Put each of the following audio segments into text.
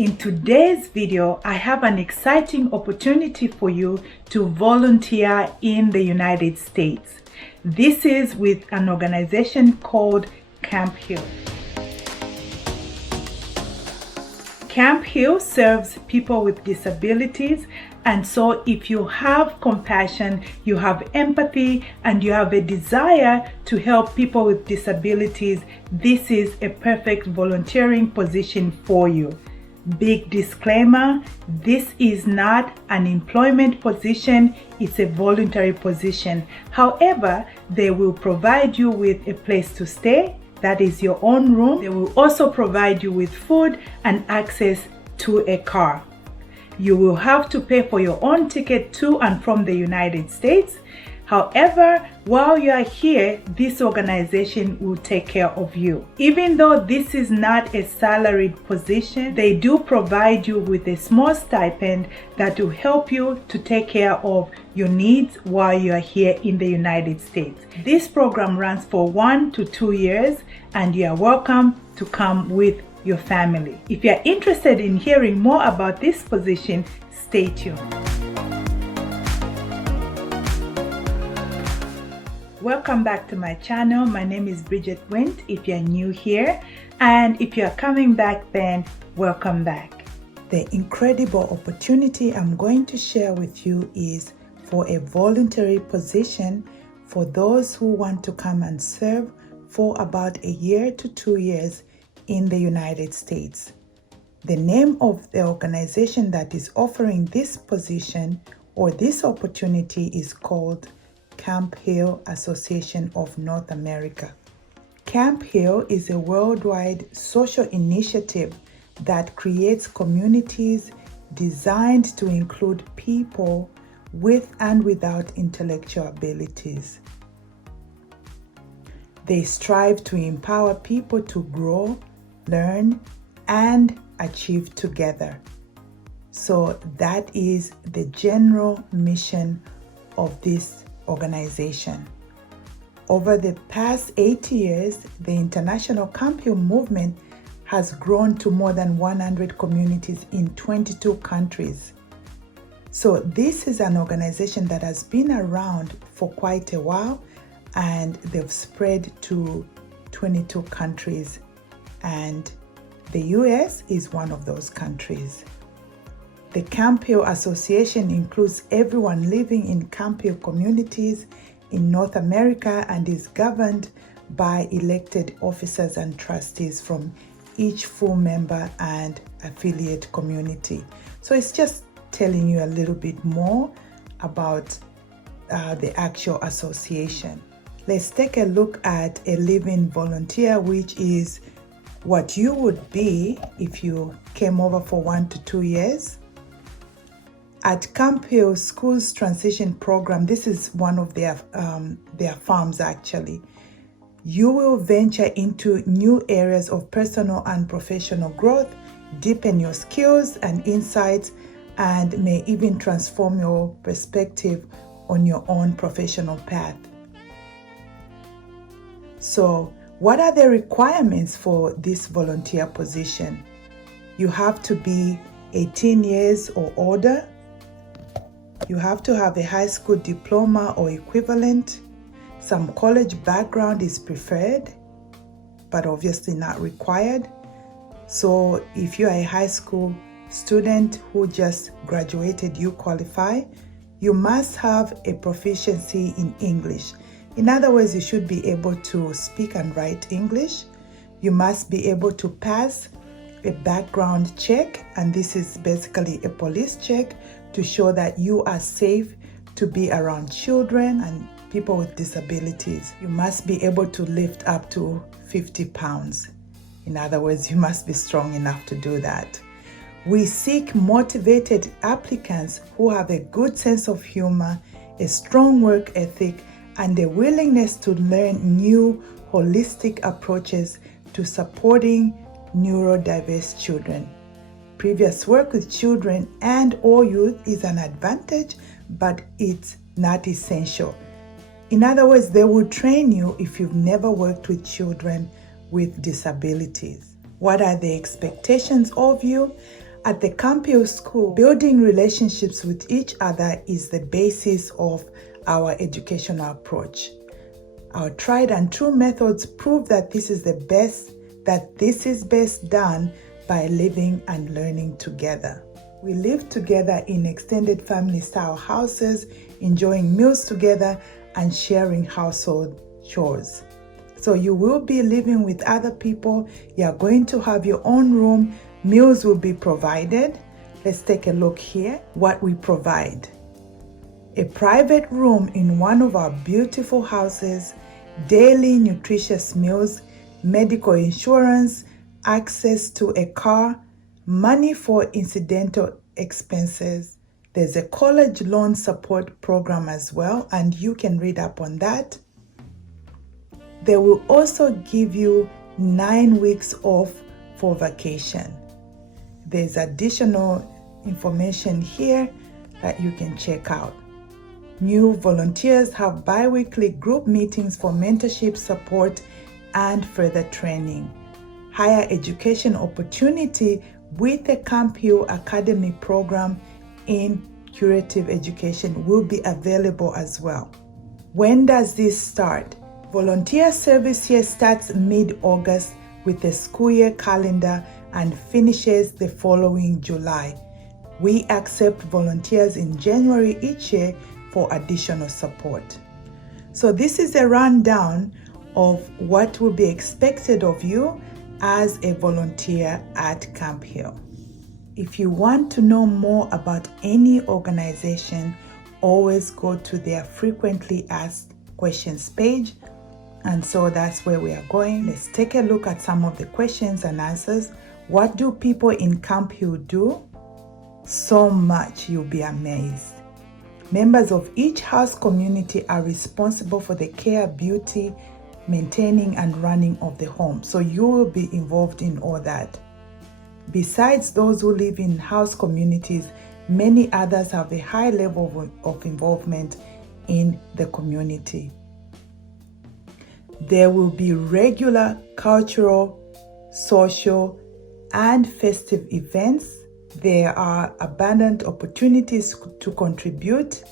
In today's video, I have an exciting opportunity for you to volunteer in the United States. This is with an organization called Camphill. Camphill serves people with disabilities, and so if you have compassion, you have empathy, and you have a desire to help people with disabilities, this is a perfect volunteering position for you. Big disclaimer, this is not an employment position, it's a voluntary position. However, they will provide you with a place to stay, that is your own room. They will also provide you with food and access to a car. You will have to pay for your own ticket to and from the United States. However, while you are here, this organization will take care of you. Even though this is not a salaried position, they do provide you with a small stipend that will help you to take care of your needs while you are here in the United States. This program runs for 1 to 2 years, and you are welcome to come with your family. If you are interested in hearing more about this position, stay tuned. Welcome back to my channel. My name is Bridget Wint if you're new here, and if you're coming back, then welcome back. The incredible opportunity I'm going to share with you is for a voluntary position for those who want to come and serve for about a year to 2 years in the United States. The name of the organization that is offering this position or this opportunity is called Camphill Association of North America. Camphill is a worldwide social initiative that creates communities designed to include people with and without intellectual abilities. They strive to empower people to grow, learn, and achieve together. So that is the general mission of this organization. Over the past 8 years, the International Camphill movement has grown to more than 100 communities in 22 countries. So this is an organization that has been around for quite a while, and they've spread to 22 countries, and the US is one of those countries. The Camphill Association includes everyone living in Camphill communities in North America and is governed by elected officers and trustees from each full member and affiliate community. So it's just telling you a little bit more about the actual association. Let's take a look at a living volunteer, which is what you would be if you came over for 1 to 2 years. At Camphill Schools Transition Program, this is one of their farms actually. You will venture into new areas of personal and professional growth, deepen your skills and insights, and may even transform your perspective on your own professional path. So, what are the requirements for this volunteer position? You have to be 18 years or older. You have to have a high school diploma or equivalent. Some college background is preferred, but obviously not required. So if you are a high school student who just graduated, you qualify. You must have a proficiency in English. In other words, you should be able to speak and write English. You must be able to pass a background check, and this is basically a police check to show that you are safe to be around children and people with disabilities. You must be able to lift up to 50 pounds. In other words, you must be strong enough to do that. We seek motivated applicants who have a good sense of humor, a strong work ethic, and a willingness to learn new holistic approaches to supporting neurodiverse children. Previous work with children and/or youth is an advantage, but it's not essential. In other words, they will train you if you've never worked with children with disabilities. What are the expectations of you? At the Camphill School, building relationships with each other is the basis of our educational approach. Our tried and true methods prove that this is best done by living and learning together. We live together in extended family style houses, enjoying meals together and sharing household chores. So you will be living with other people. You are going to have your own room. Meals will be provided. Let's take a look here what we provide. A private room in one of our beautiful houses, daily nutritious meals, medical insurance, access to a car, money for incidental expenses. There's a college loan support program as well, and you can read up on that. They will also give you 9 weeks off for vacation. There's additional information here that you can check out. New volunteers have bi-weekly group meetings for mentorship support and further training. Higher education opportunity with the Camphill Academy program in curative education will be available as well. When does this start? Volunteer service here starts mid-August with the school year calendar and finishes the following July. We accept volunteers in January each year for additional support. So this is a rundown of what will be expected of you as a volunteer at Camphill. If you want to know more about any organization, always go to their frequently asked questions page. And so that's where we are going. Let's take a look at some of the questions and answers. What do people in Camphill do? So much, you'll be amazed. Members of each house community are responsible for the care, beauty, maintaining and running of the home. So you will be involved in all that. Besides those who live in house communities, many others have a high level of involvement in the community. There will be regular cultural, social, and festive events. There are abundant opportunities to contribute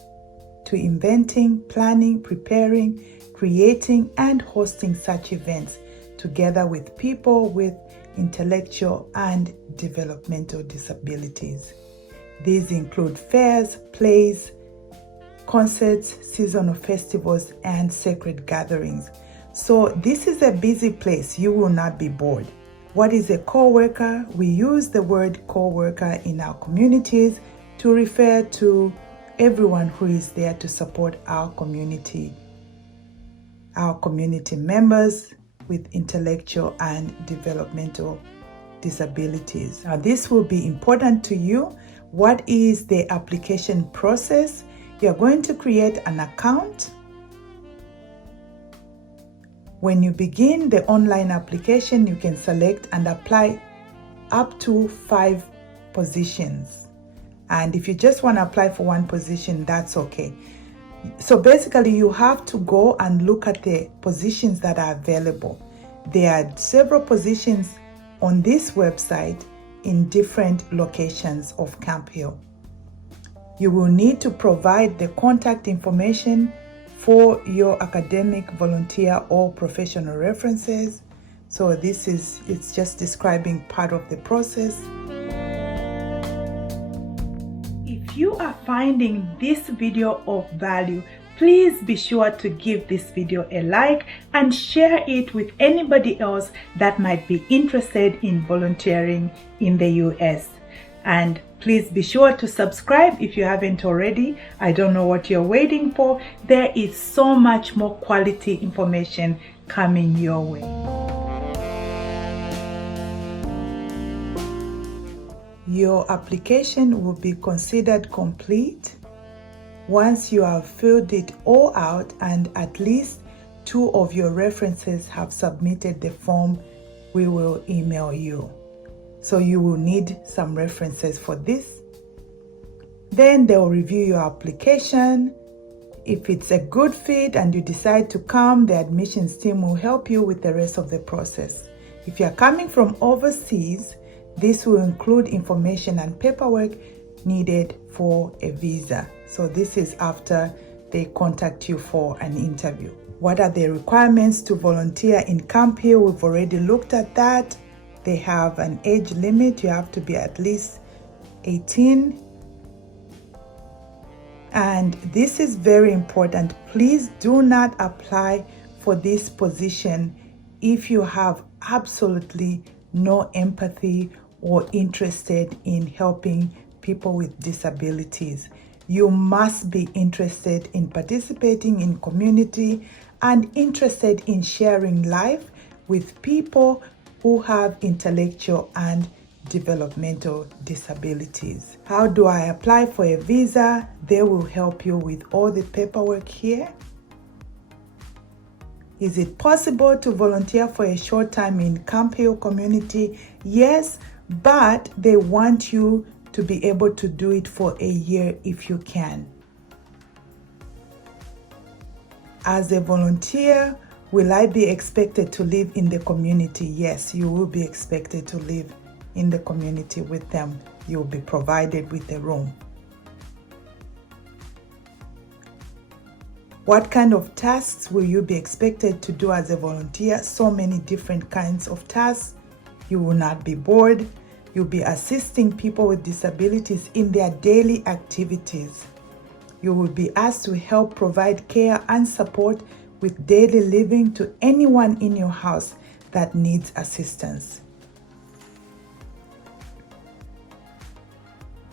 to inventing, planning, preparing, creating, and hosting such events together with people with intellectual and developmental disabilities. These include fairs, plays, concerts, seasonal festivals, and sacred gatherings. So this is a busy place. You will not be bored. What is a co-worker? We use the word co-worker in our communities to refer to everyone who is there to support our community members with intellectual and developmental disabilities. Now, this will be important to you. What is the application process? You're going to create an account. When you begin the online application, you can select and apply up to 5 positions. And if you just want to apply for one position, that's okay. So basically, you have to go and look at the positions that are available. There are several positions on this website in different locations of Camphill. You will need to provide the contact information for your academic, volunteer, or professional references. So it's just describing part of the process. If you are finding this video of value, please be sure to give this video a like and share it with anybody else that might be interested in volunteering in the US. And please be sure to subscribe if you haven't already. I don't know what you're waiting for. There is so much more quality information coming your way. Your application will be considered complete once you have filled it all out and at least 2 of your references have submitted the form. We will email you. So you will need some references for this. Then they'll review your application. If it's a good fit and you decide to come, the admissions team will help you with the rest of the process. If you're coming from overseas, This will include information and paperwork needed for a visa. So this is after they contact you for an interview. What are the requirements to volunteer in Camphill? We've already looked at that. They have an age limit. You have to be at least 18. And this is very important. Please do not apply for this position if you have absolutely no empathy or interested in helping people with disabilities. You must be interested in participating in community and interested in sharing life with people who have intellectual and developmental disabilities. How do I apply for a visa? They will help you with all the paperwork here. Is it possible to volunteer for a short time in Camphill community? Yes, but they want you to be able to do it for a year if you can. As a volunteer, will I be expected to live in the community? Yes, you will be expected to live in the community with them. You will be provided with a room. What kind of tasks will you be expected to do as a volunteer? So many different kinds of tasks. You will not be bored. You'll be assisting people with disabilities in their daily activities. You will be asked to help provide care and support with daily living to anyone in your house that needs assistance.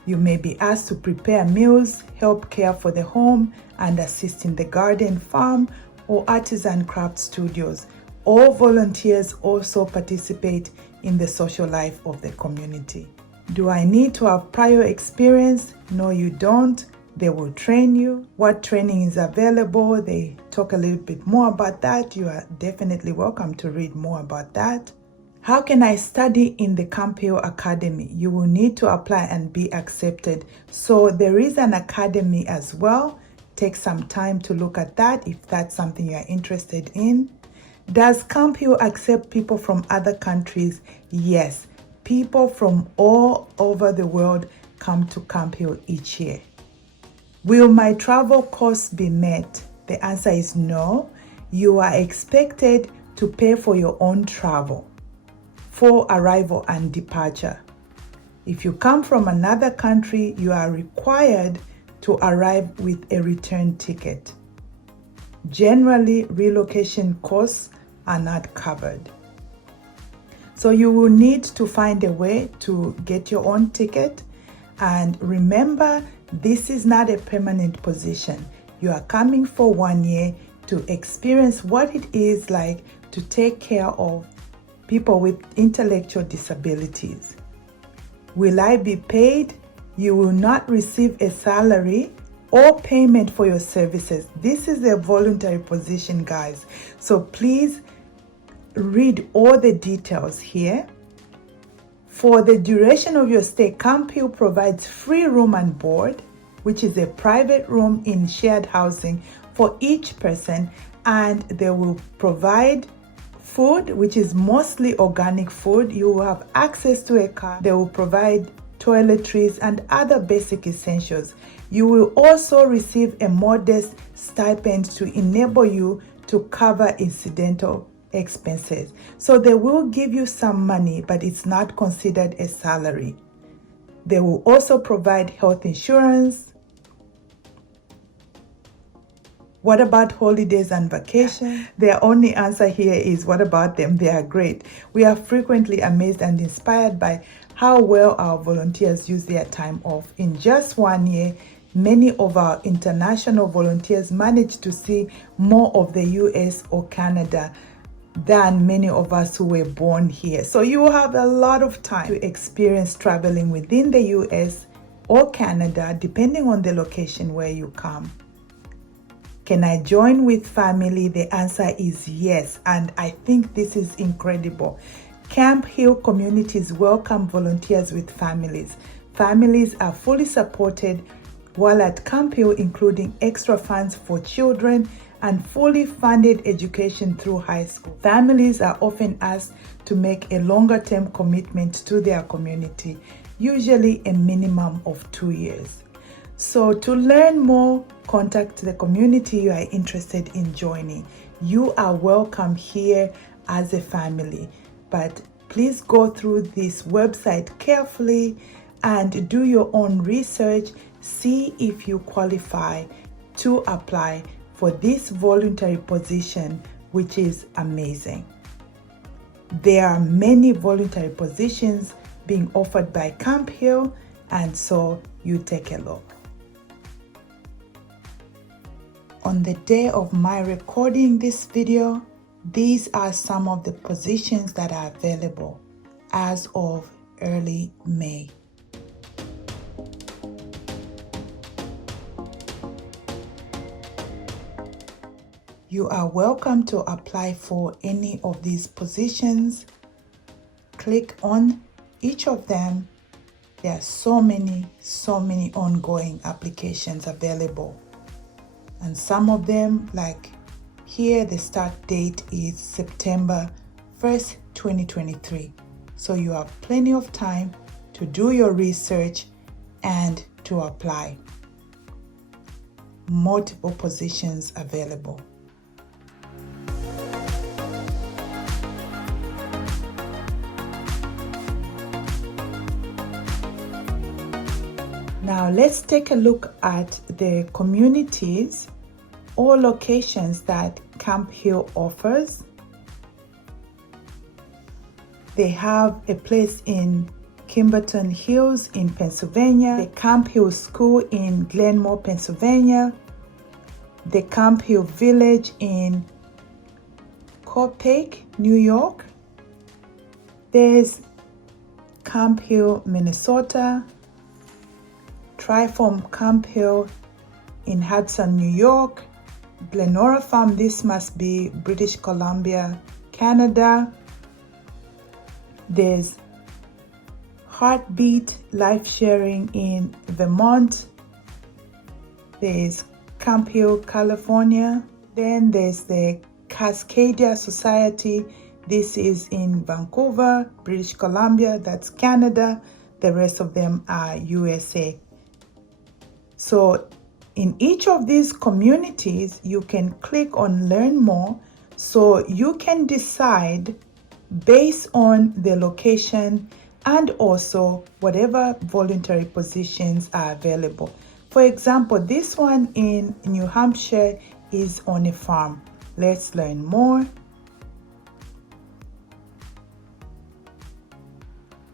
You may be asked to prepare meals, help care for the home, and assist in the garden, farm, or artisan craft studios. All volunteers also participate in the social life of the community. Do I need to have prior experience? No, you don't. They will train you. What training is available? They talk a little bit more about that. You are definitely welcome to read more about that. How can I study in the Camphill Academy? You will need to apply and be accepted. So there is an academy as well. Take some time to look at that if that's something you are interested in. Does Camphill accept people from other countries? Yes. People from all over the world come to Camphill each year. Will my travel costs be met? The answer is no. You are expected to pay for your own travel for arrival and departure. If you come from another country, you are required to arrive with a return ticket. Generally, relocation costs are not covered. So you will need to find a way to get your own ticket. And remember, this is not a permanent position. You are coming for 1 year to experience what it is like to take care of people with intellectual disabilities. Will I be paid? You will not receive a salary or payment for your services. This is a voluntary position, guys. So please read all the details here. For the duration of your stay, Camphill provides free room and board, which is a private room in shared housing for each person, and they will provide food, which is mostly organic food. You will have access to a car. They will provide toiletries and other basic essentials. You will also receive a modest stipend to enable you to cover incidental expenses. So they will give you some money, but it's not considered a salary. They will also provide health insurance. What about holidays and vacation? Their only answer here is, what about them? They are great. We are frequently amazed and inspired by how well our volunteers use their time off. In just 1 year, many of our international volunteers managed to see more of the US or Canada than many of us who were born here. So you have a lot of time to experience traveling within the US or Canada, depending on the location where you come. Can I join with family? The answer is yes, and I think this is incredible. Camphill communities welcome volunteers with families. Families are fully supported while at Camphill, including extra funds for children and fully funded education through high school. Families are often asked to make a longer-term commitment to their community, usually a minimum of 2 years. So to learn more, contact the community you are interested in joining. You are welcome here as a family, but please go through this website carefully and do your own research. See if you qualify to apply for this voluntary position, which is amazing. There are many voluntary positions being offered by Camphill, and so you take a look. On the day of my recording this video, these are some of the positions that are available as of early May. You are welcome to apply for any of these positions. Click on each of them. There are so many ongoing applications available. And some of them, like here, the start date is September 1st, 2023. So you have plenty of time to do your research and to apply. Multiple positions available. Now let's take a look at the communities or locations that Camphill offers. They have a place in Kimberton Hills in Pennsylvania, the Camphill School in Glenmore, Pennsylvania, the Camphill Village in Copake, New York. There's Camphill, Minnesota, Triform Camphill in Hudson, New York, Glenora Farm, this must be British Columbia, Canada. There's Heartbeat Life Sharing in Vermont. There's Camphill, California. Then there's the Cascadia Society. This is in Vancouver, British Columbia, that's Canada. The rest of them are USA. So in each of these communities, you can click on Learn More, so you can decide based on the location and also whatever voluntary positions are available. For example, this one in New Hampshire is on a farm. Let's learn more.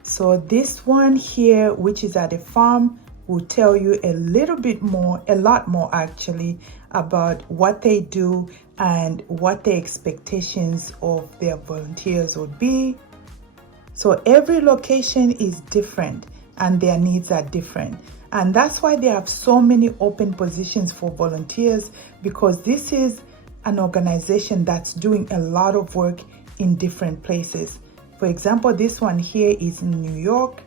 So this one here, which is at a farm, will tell you a little bit more, a lot more actually, about what they do and what the expectations of their volunteers would be. So every location is different and their needs are different. And that's why they have so many open positions for volunteers, because this is an organization that's doing a lot of work in different places. For example, this one here is in New York.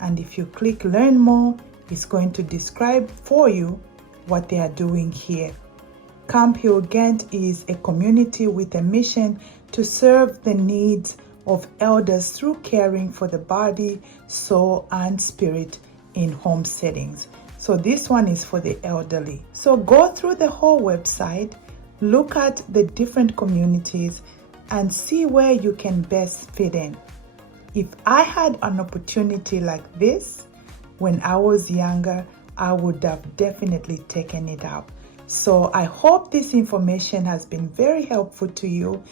And if you click Learn More, it's going to describe for you what they are doing here. Camphill Ghent is a community with a mission to serve the needs of elders through caring for the body, soul, and spirit in home settings. So this one is for the elderly. So go through the whole website, look at the different communities, and see where you can best fit in. If I had an opportunity like this when I was younger, I would have definitely taken it up. So I hope this information has been very helpful to you.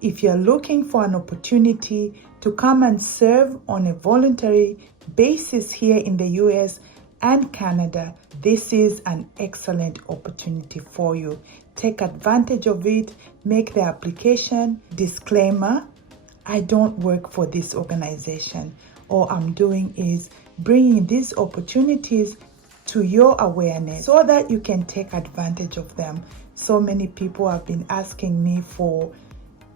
If you're looking for an opportunity to come and serve on a voluntary basis here in the US and Canada, this is an excellent opportunity for you. Take advantage of it, make the application. Disclaimer, I don't work for this organization. All I'm doing is bringing these opportunities to your awareness so that you can take advantage of them. So many people have been asking me for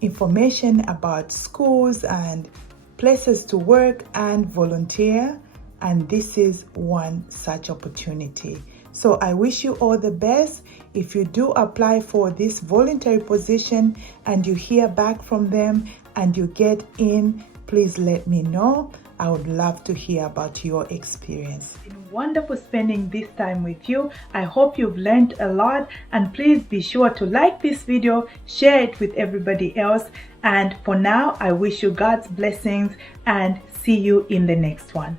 information about schools and places to work and volunteer, and this is one such opportunity. So I wish you all the best. If you do apply for this voluntary position and you hear back from them and you get in, please let me know. I would love to hear about your experience. It's been wonderful spending this time with you. I hope you've learned a lot, and please be sure to like this video, share it with everybody else. And for now, I wish you God's blessings and see you in the next one.